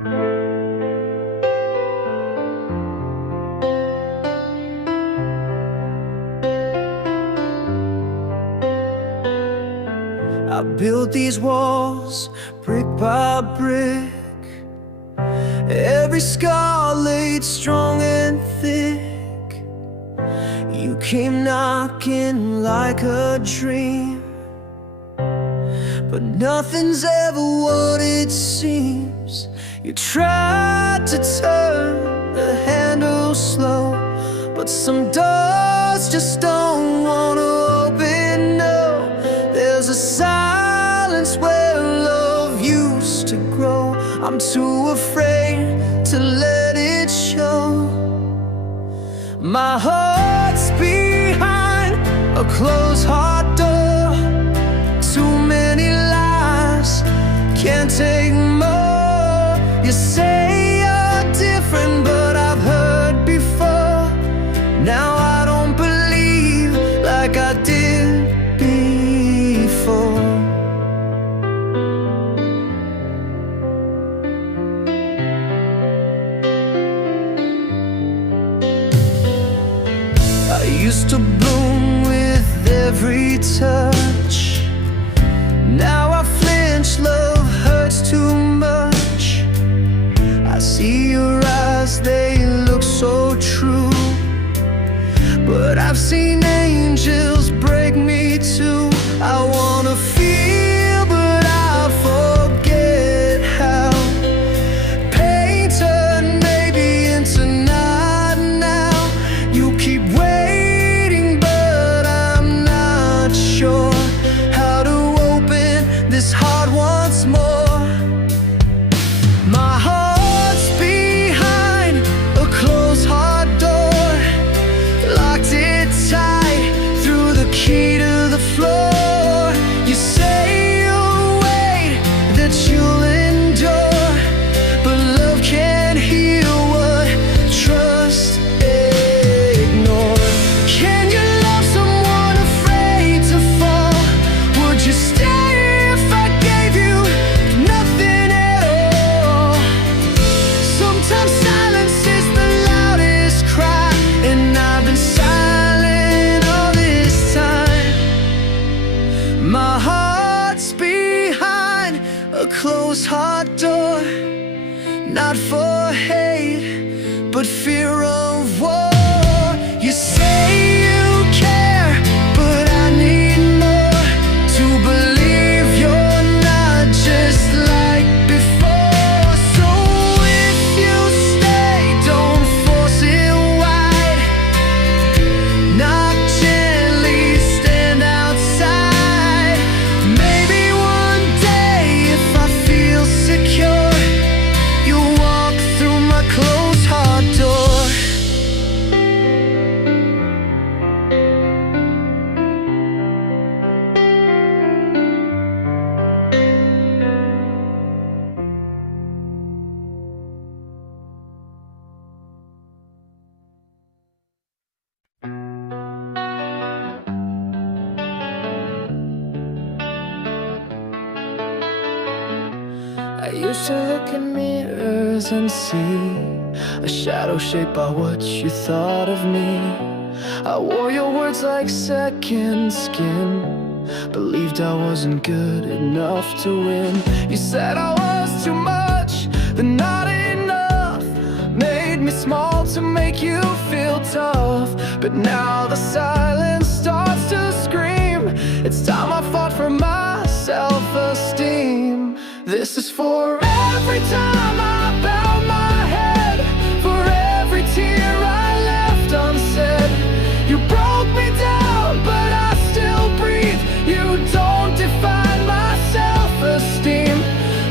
I built these walls brick by brick, every scar laid strong and thick. You came knocking like a dream, but nothing's ever what it seems. You tried to turn the handle slow, but some doors just don't want to open. No, there's a silence where love used to grow. I'm too afraid to let it show. My heart's behind a closed heart door. Too many lies, can't take more. You say you're different, but I've heard before. Now I don't believe like I did before. I used to bloom with every touch. Now I flinch, love hurts too much. I see your eyes, they look so true, but I've seen angels break me too. I wanna feel, but I forget how. Pain turned maybe into not now. You keep waiting, but I'm not sure how to open this heart once more. My heart's behind a closed heart door, locked it tight through the key to the floor. You say you'll wait, that you'll endure, but love can't heal what trust ignored. Can you love someone afraid to fall? Would you stay if I gave you nothing at all? Sometimes silence is the loudest cry, and I've been silent all this time. My heart's behind a closed heart door, not for hate, but fear of war. You say you care, but I need more to believe you're not just like before. So if you stay, don't force it wide. Knock gently, stand outside. Maybe one day, if I feel secure, you'll walk through my closed heart door. I used to look in mirrors and see a shadow shaped by what you thought of me. I wore your words like second skin, believed I wasn't good enough to win. You said I was too much, but not enough. Made me small to make you feel tough, but now the silence starts to scream. It's time I fought for my self-esteem. This is for every time I bowed my head, for every tear I left unsaid. You broke me down, but I still breathe. You don't define my self-esteem.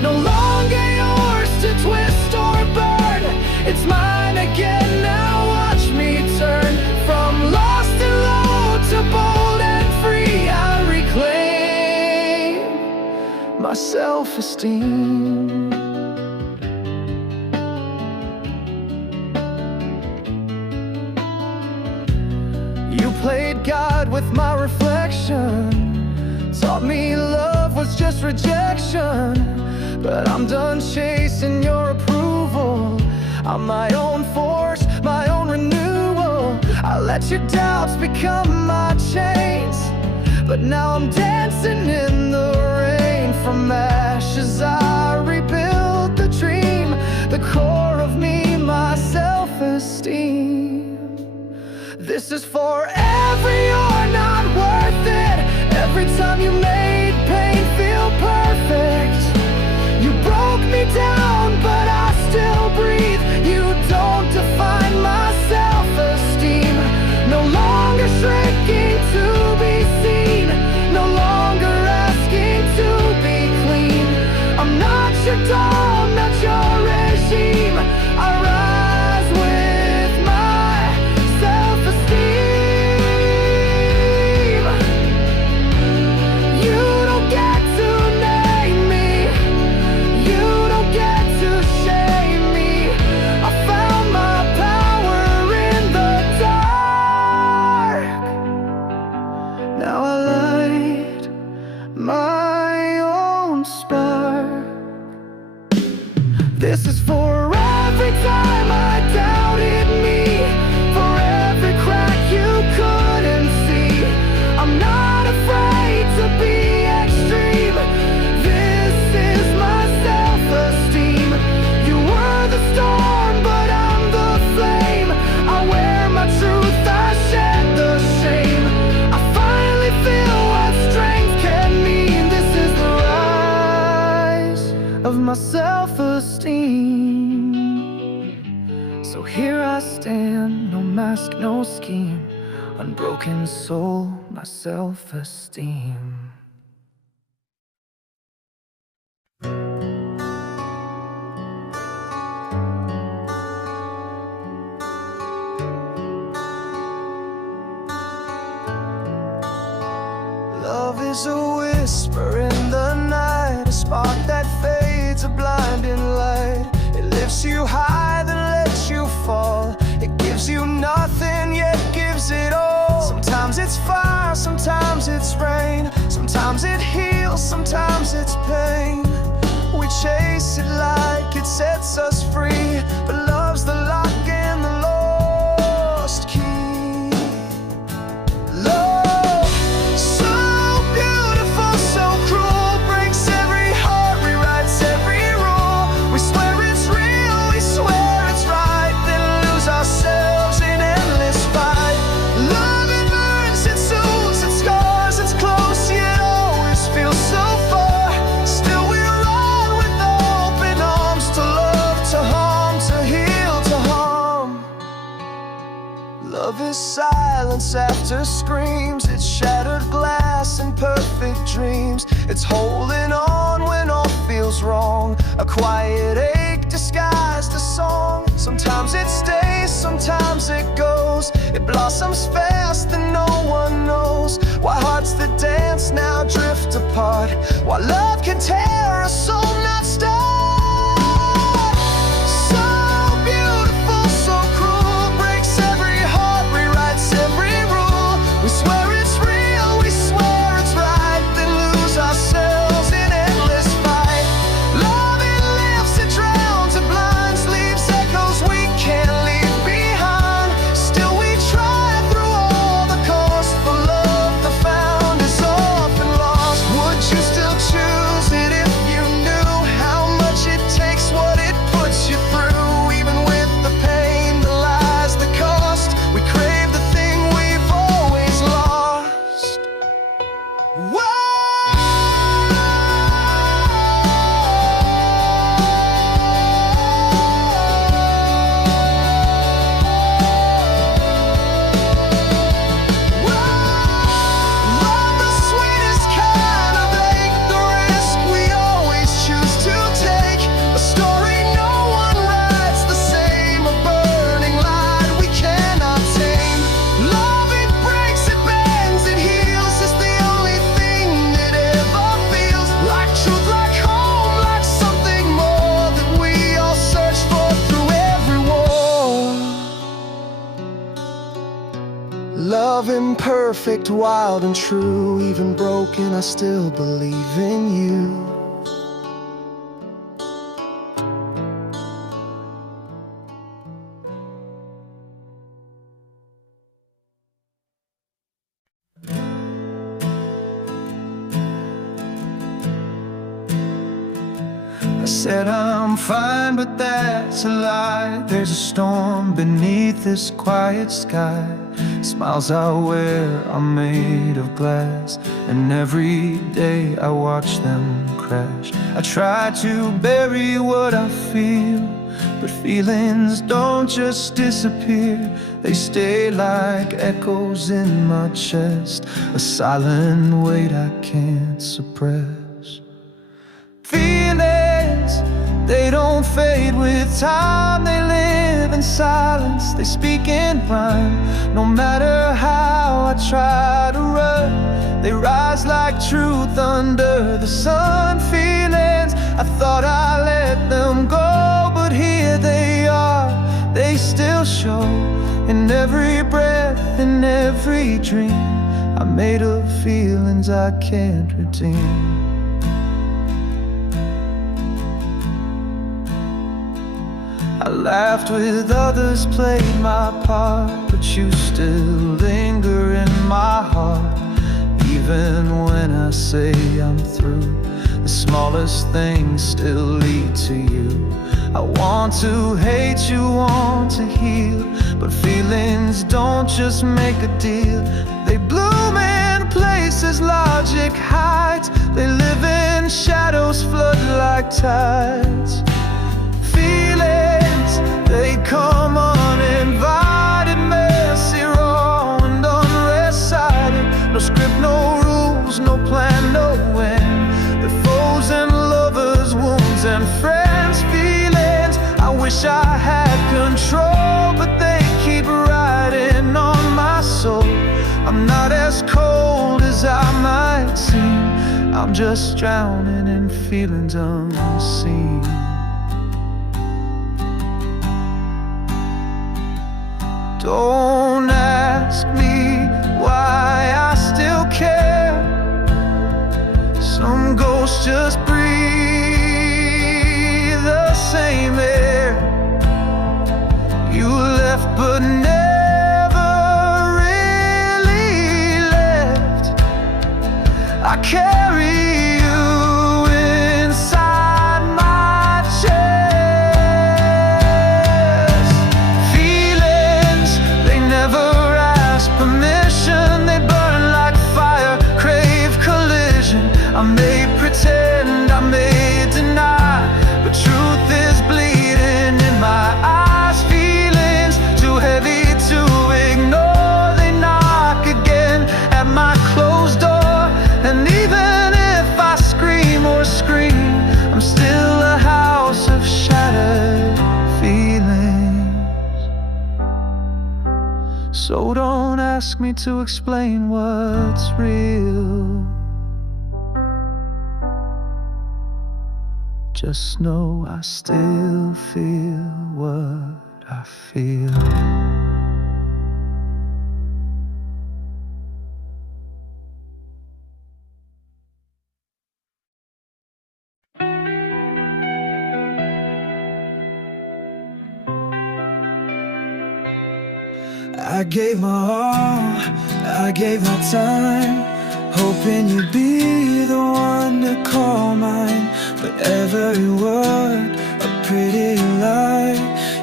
No longer yours to twist or burn. It's mine again, now watch me turn. From lost and low to bold and free, I reclaim my self-esteem. You played God with my reflection, taught me love was just rejection, but I'm done chasing your approval. I'm my own force, my own renewal. I let your doubts become my chains, but now I'm dancing in the rain. From ashes I rebuild the dream, the core of me, my self-esteem. This is for every you're not worth it, every time you made pain feel perfect. You broke me down, but I still breathe. You don't define my self-esteem. No longer shrinking to be seen, no longer asking to be clean. I'm not your doll, not your regime. I rise with my self-esteem. You don't get to name me, you don't get to shame me. I found my power in the dark. Now I light my own spark. This is for every time I doubted me, for every crack you couldn't see. I'm not afraid to be extreme. This is my self-esteem. You were the storm, but I'm the flame. I wear my truth, I shed the shame. I finally feel what strength can mean. This is the rise of my self-esteem. So here I stand, no mask, no scheme, unbroken soul, my self-esteem. Love is a whisper in the night, a spark that fades, a blinding light. It lifts you high, then lets you fall. It gives you nothing, yet gives it all. Sometimes it's fire, sometimes it's rain. Sometimes it heals, sometimes it's pain. We chase it like it sets us free, but love's the lock and the lost key. Love, so beautiful, so cruel, breaks every heart, rewrites every rule. We swear it's real, we swear it's right, then lose ourselves in endless fight. Love, it burns, it soothes, it scars, it's close, yet always feels so far. Still we run with open arms, to love, to harm, to heal, to harm. Love is silence after screams, it's shattered glass and perfect dreams. It's holding on when all feels wrong, a quiet ache disguised as song. Sometimes it stays, sometimes it goes. It blossoms fast and no one knows why hearts that dance now drift apart, why love can tear a soul not start. So beautiful, so cruel, breaks every heart, rewrites every rule. We swear it's real, we swear it's right, then lose ourselves in endless fight. Love, it lifts, it drowns, it blinds, leaves echoes we can't leave behind. Still we try through all the cost, for love the found is often lost. Would you still choose it if you knew how much it takes, what it puts you through? Even with the pain, the lies, the cost, we crave the thing we've always lost. Whoa! Love, the sweetest kind of ache, the risk we always choose to take. A story no one writes the same, a burning light we cannot tame. Love, it breaks, it bends, it heals, it's the only thing that ever feels like truth, like home, like something more that we all search for through every war. Love, imperfect, wild and true, even broken, I still believe in you. Said I'm fine, but that's a lie. There's a storm beneath this quiet sky. Smiles I wear are made of glass, and every day I watch them crash. I try to bury what I feel, but feelings don't just disappear. They stay like echoes in my chest, a silent weight I can't suppress. Feelings, they don't fade with time. They live in silence, they speak in rhyme. No matter how I try to run, they rise like truth under the sun. Feelings, I thought I let them go, but here they are, they still show. In every breath, in every dream, I'm made of feelings I can't redeem. I laughed with others, played my part, but you still linger in my heart. Even when I say I'm through, the smallest things still lead to you. I want to hate you, want to heal, but feelings don't just make a deal. They bloom in places logic hides. They live in shadows, flood like tides. Feelings, they come uninvited, messy, raw and undecided. No script, no rules, no plan, no end. The foes and lovers, wounds and friends. Feelings, I wish I had control, but they keep riding on my soul. I'm not as cold as I might seem, I'm just drowning in feelings unseen. Don't ask me why I still care. Some ghosts just breathe the same air. You left but never really left. I carry you inside my chest. Feelings, they never ask permission. They burn like fire, crave collision. I may pretend, I may deny, but truth is bleeding in my eyes. Feelings, too heavy to ignore. They knock again at my closed door. And even if I scream or scream, I'm still a house of shattered feelings. So don't ask me to explain what's real. Just know I still feel what I feel. I gave my all, I gave my time, hoping you'd be the one to call mine. But every word, a pretty lie.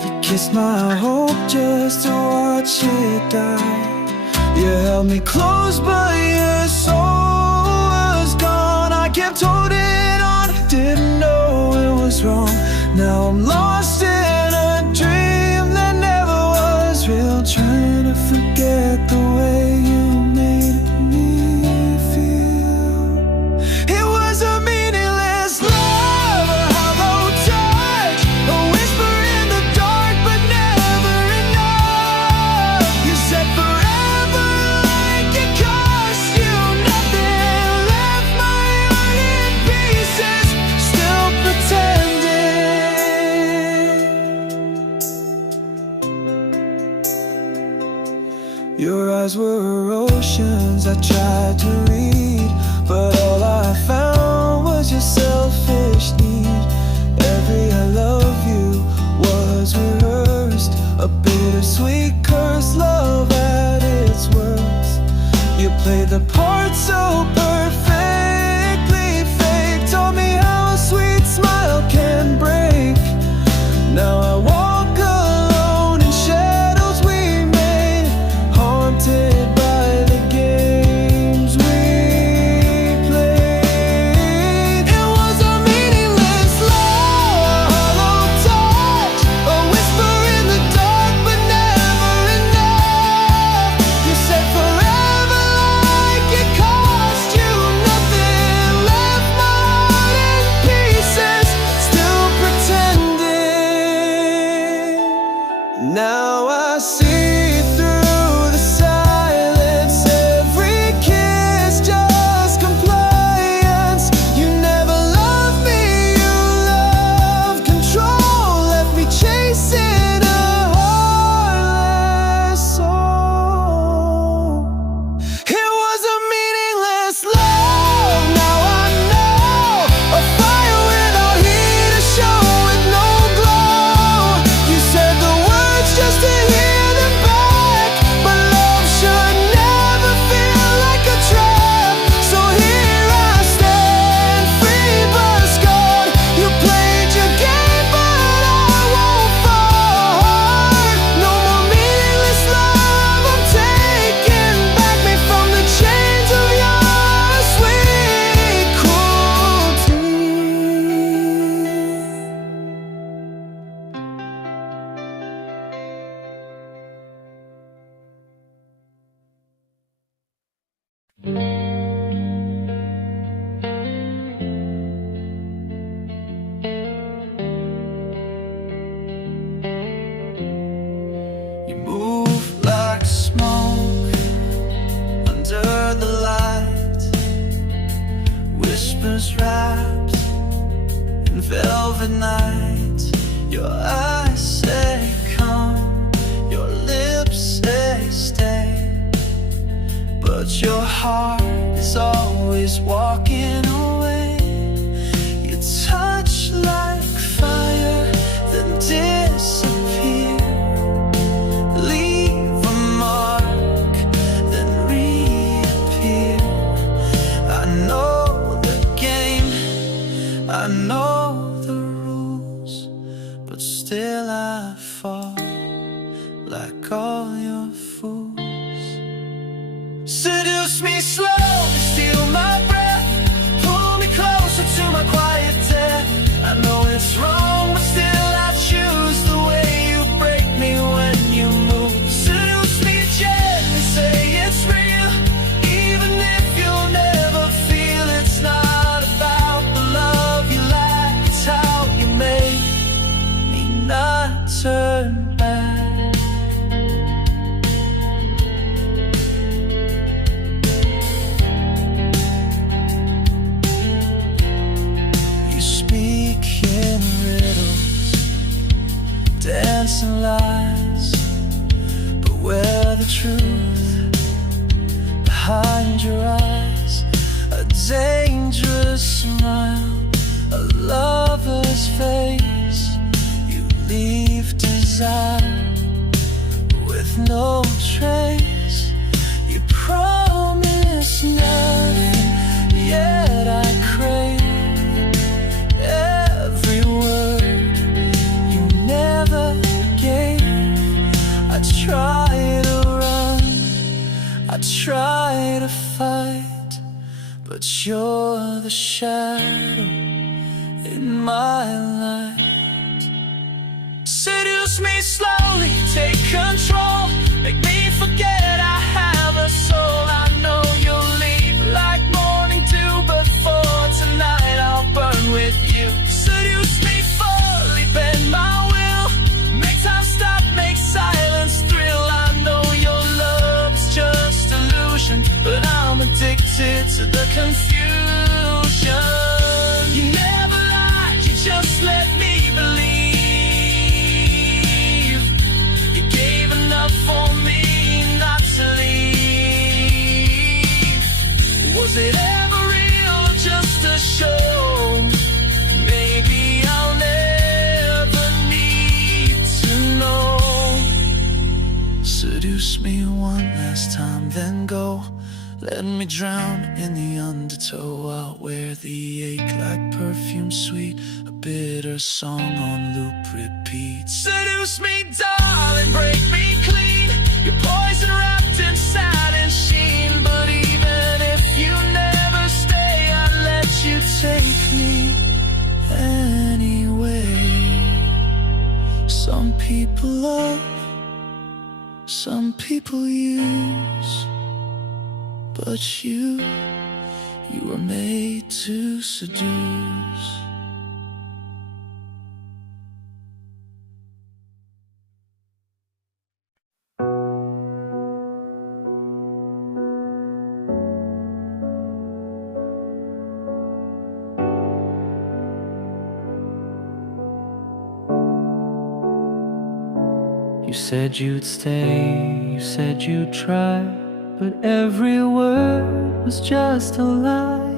You kissed my hope just to watch it die. You held me close but your soul was gone. I kept holding on, didn't know it was wrong. Now I'm lost in a dream that never was real, trying to forget the way you made me feel. It was a meaningless love, a hollow touch, a whisper in the dark but never enough. You said forever like it cost you nothing, left my heart in pieces, still pretending. Your eyes were oceans I tried to read, but all I found was your selfish need. Every I love you was rehearsed, a bittersweet curse, love at its worst. You played the part so perfectly fake, told me how a sweet smile can break was wrapped in velvet night. Your eyes say come, your lips say stay, but your heart is always walking away. You touch like fire, then disappear, leave a mark, then reappear. I know the game, I know the rules, but still I fall like all your fools. Seduce me slowly, steal my breath, pull me closer to my quiet death. I know it's wrong, but still I choose the way you break me when you move. Seduce me gently, say it's real, even if you'll never feel. It's not about the love you lack, it's how you make me not turn back. Dancing lies, but where the truth behind your eyes? A dangerous smile, a lover's face. You leave desire with no trace. You promise nothing, yet I crave every word never gave. I try to run, I try to fight, but you're the shadow in my light. Seduce me slowly, take control, make me forget I have a soul. I know you'll leave like morning dew, but for tonight I'll burn with you. Seduce me fully, bend my time stop, make silence thrill. I know your love's just illusion, but I'm addicted to the confusion. You never lied, you just let me believe. You gave enough for me not to leave. Was it ever real or just a show? Maybe I'll never know. Seduce me one last time, then go. Let me drown in the undertow. I'll wear the ache like perfume sweet, a bitter song on loop repeat. Seduce me darling, break me clean, your poison wrapped in satin sheen. But even if you never stay, I'd let you take me anyway. Some people love, some people use, but you were made to seduce. You said you'd stay, you said you'd try, but every word was just a lie.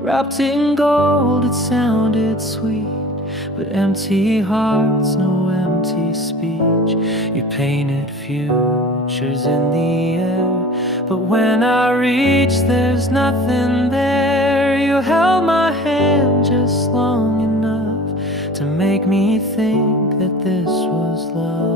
Wrapped in gold, it sounded sweet, but empty hearts, no empty speech. You painted futures in the air, but when I reached, there's nothing there. You held my hand just long enough to make me think that this was love.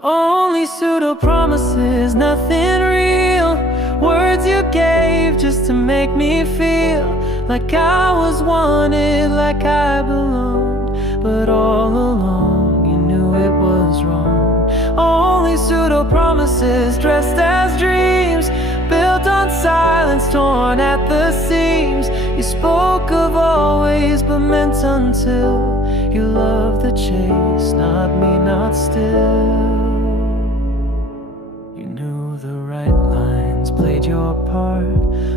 Only pseudo promises, nothing real. Words you gave just to make me feel like I was wanted, like I belonged. But all along you knew it was wrong. Only pseudo promises dressed as dreams, built on silence, torn at the seams. You spoke of always, but meant until. You loved the chase, not me, not still. You knew the right lines, played your part.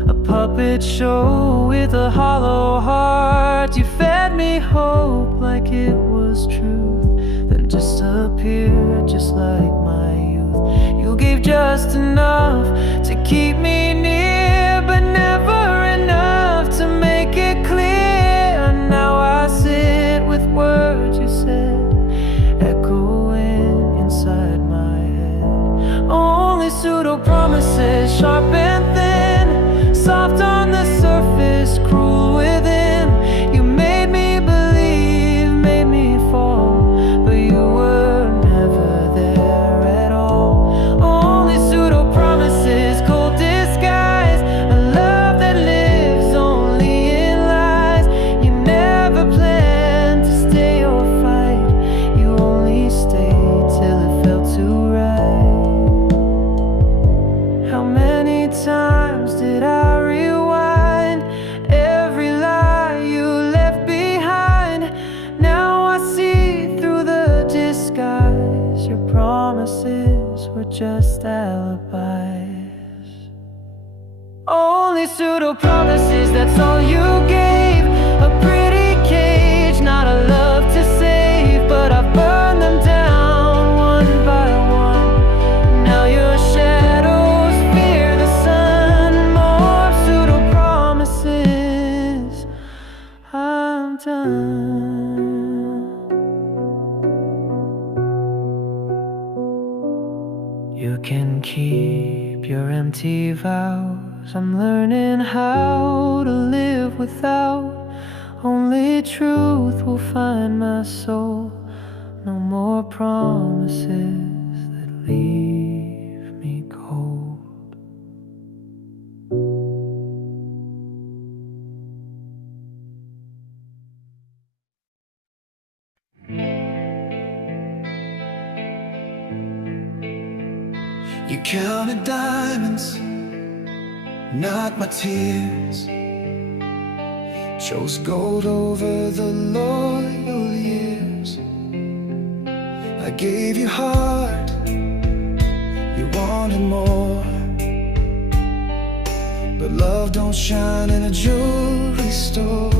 A puppet show with a hollow heart. You fed me hope like it was truth, then disappeared just like my youth. You gave just enough to keep me near, but never enough to make it clear. And now I sit with words you said, echoing inside my head. Only pseudo promises, sharp and thin, soft on the surface, cruel within. You made me believe, made me fall, but you were never there at all. Only pseudo promises, cold disguise, a love that lives only in lies. You never planned to stay or fight, you only stayed till it felt too right. How many times did I rewind every lie you left behind? Now I see through the disguise, your promises were just alibis. Only pseudo promises, that's all you gave. A pretty cage, not a love to save, but I've burned them down one by one. Now your shadows fear the sun. More pseudo promises, I'm done. You can keep your empty vows. I'm learning how to live without. Only truth will find my soul. No more promises that leave me cold. You counted diamonds, not my tears. Chose gold over the loyal years. I gave you heart, you wanted more, but love don't shine in a jewelry store.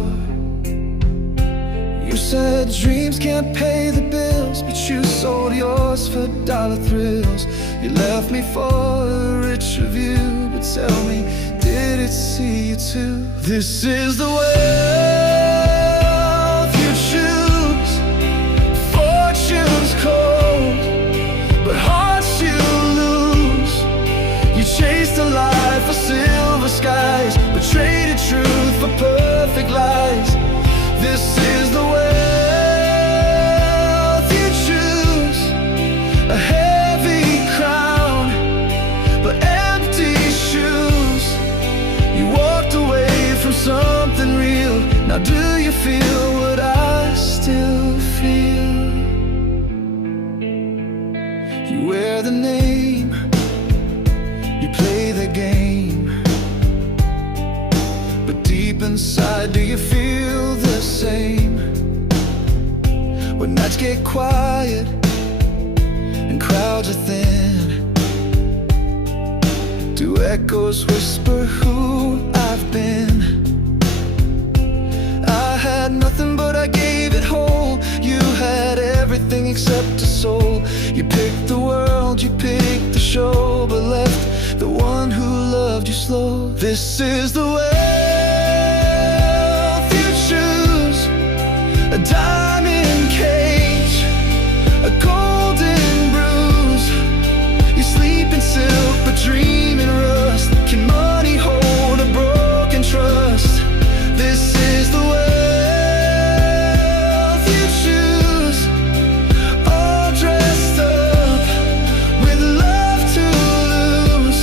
You said dreams can't pay the bills, but you sold yours for dollar thrills. You left me for a richer view, but tell me, did it see you too? This is the wealth you choose. Fortune's cold, but hearts you lose. You chased a life for silver skies, but traded truth for perfect lies. This is the wealth you choose. A heavy crown, but empty shoes. You walked away from something real. Now do you feel what I still feel? You wear the name, you play the game, but deep inside, do you feel the same? When nights get quiet and crowds are thin, do echoes whisper who I've been? I had nothing but I gave it whole. You had everything except a soul. You picked the world, you picked the show, but left the one who loved you slow. This is the wealth you choose. A diamond cage, a golden bruise. You sleep in silk but dream in rust. Can money hold a broken trust? This is the wealth you choose. All dressed up with love to lose.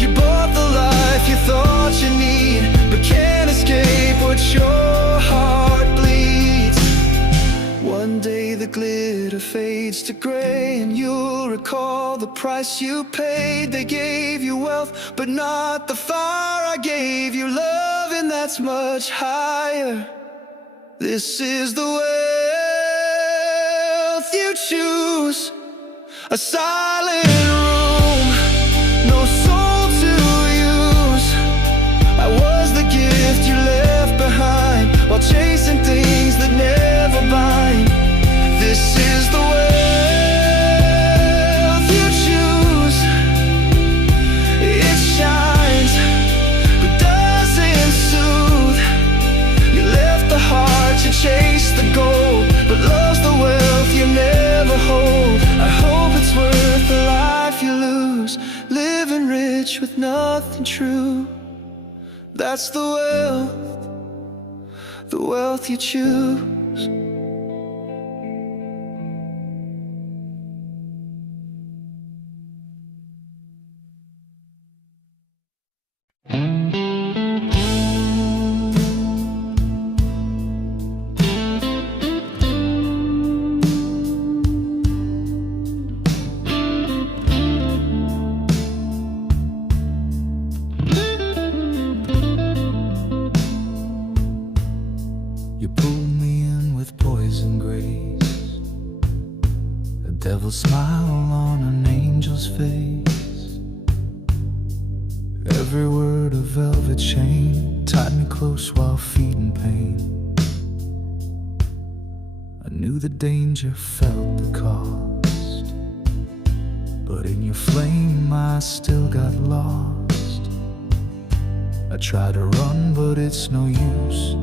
You bought the life you thought you need, but can't escape what your heart bleeds. One day the glitter fades to gray, and you'll recall the price you paid. They gave you wealth, but not the fire I gave you. Love, and that's much higher. This is the wealth you choose. A silent room, no soul to nothing true. That's the wealth you choose. You pulled me in with poison grace, a devil's smile on an angel's face. Every word a velvet chain tied me close while feeding pain. I knew the danger, felt the cost, but in your flame I still got lost. I try to run, but it's no use.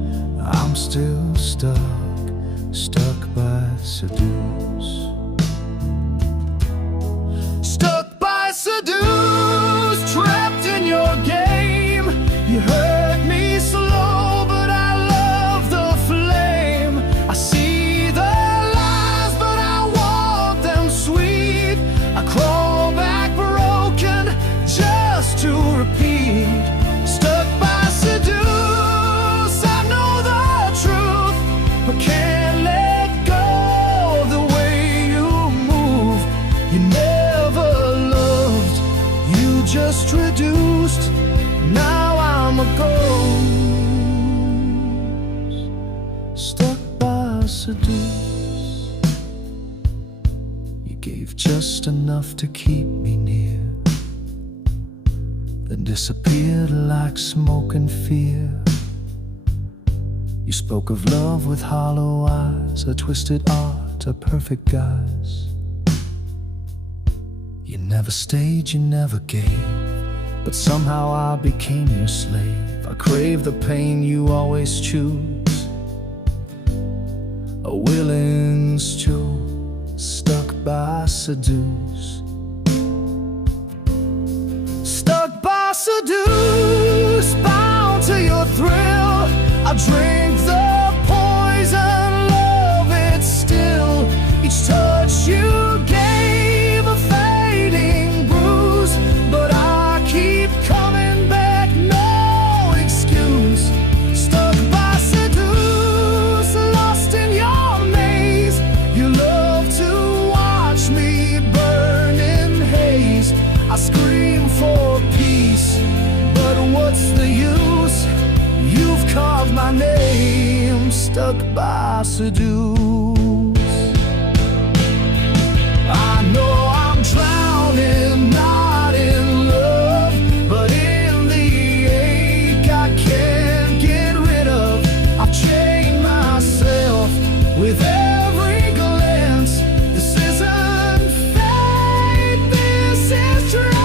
I'm still stuck by seduce. Stuck by seduce, trapped in your game. You hurt me slow, but I love the flame. I see the lies, but I want them sweet. I crawl back broken just to repeat. Stuck by seduce, but can't let go of the way you move. You never loved, you just reduced. Now I'm a ghost, stuck by seduce. You gave just enough to keep me near, then disappeared like smoke and fear. You spoke of love with hollow eyes, a twisted art, a perfect guise. You never stayed, you never gave, but somehow I became your slave. I crave the pain you always choose, a willing stew, stuck by seduce. Stuck by seduce, bound to your thrill. I drink the poison, love it still. Each touch you gave a fading bruise, but I keep coming back, no excuse. Stuck by seduce, lost in your maze. You love to watch me burn in haze. I scream for peace, but what's the use? You've carved my name, stuck by seduce. I know I'm drowning, not in love, but in the ache I can't get rid of. I've chained myself with every glance. This isn't fate, this is trance.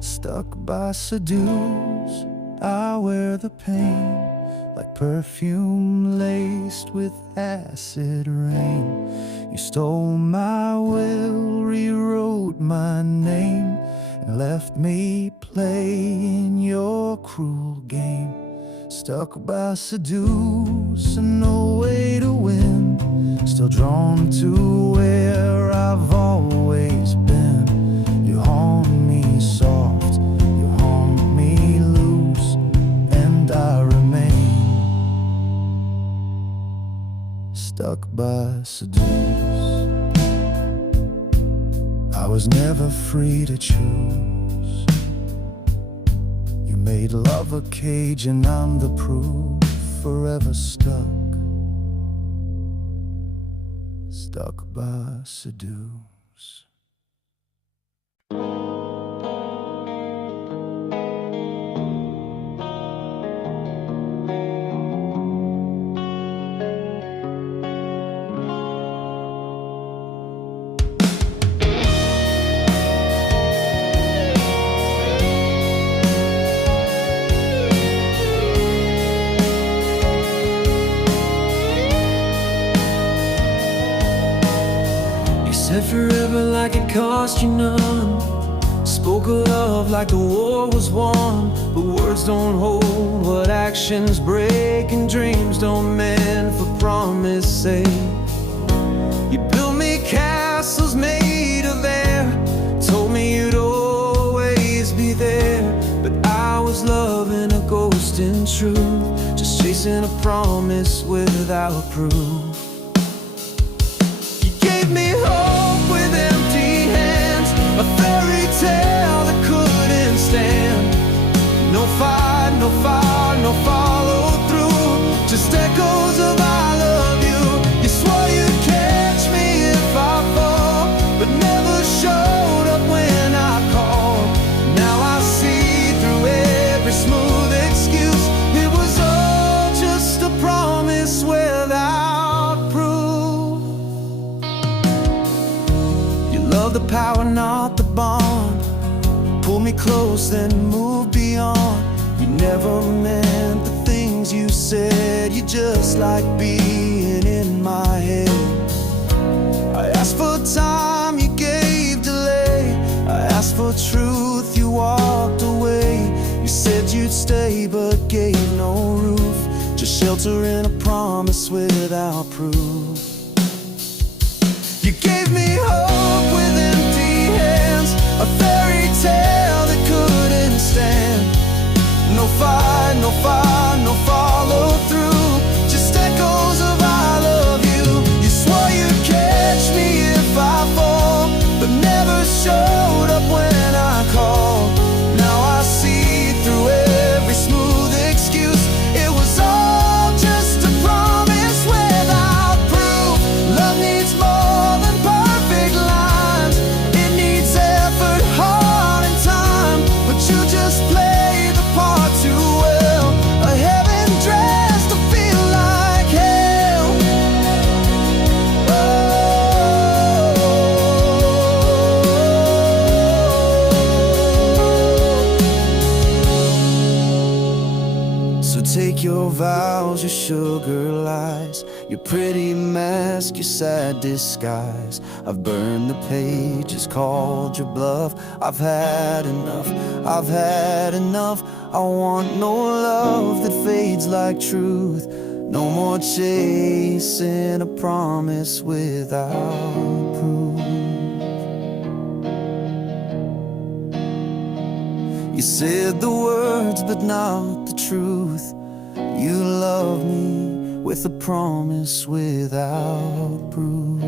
Stuck by seduce, I wear the pain like perfume laced with acid rain. You stole my will, rewrote my name, and left me playing your cruel game. Stuck by seduce and no way to win, still drawn to where I've always been. You haunt me soft, you haunt me loose, and I remain stuck by seduce. I was never free to choose. You made love a cage and I'm the proof. Forever stuck by seduce. Said forever cost you none. Spoke of love like the war was won, but words don't hold what actions break, and dreams don't mend for promise sake. You built me castles made of air, told me you'd always be there, but I was loving a ghost in truth, just chasing a promise without proof. You gave me hope with empty hands, a fairy tale that couldn't stand. No fight, no fire, no follow through, just echoes of I love you. You swore you'd catch me if I fall, but never showed up when I called. Now I see through every smooth excuse, it was all just a promise without proof. You love the power, not the bond. Pull me close, then move beyond. You never meant the things you said, you just like being in my head. I asked for time, you gave delay. I asked for truth, you walked away. You said you'd stay, but gave no roof, just shelter in a promise without proof. You gave me hope with empty hands, a fairy tale that couldn't stand. No fight, no fire, no follow through, just echoes of I love you. You swore you'd catch me if I fall, but never showed up when I called. Now I see through every smooth excuse, it was all just a promise without proof. Love needs more than perfect lines, it needs effort, heart and time, but you just play the part too well. A heaven dressed to feel like hell. So take your vows, your sugar lies, your pretty mask, your sad disguise. I've burned the pages, called your bluff. I've had enough, I've had enough. I want no love that fades like truth, no more chasing a promise without proof. You said the words but not the truth. You love me with a promise without proof.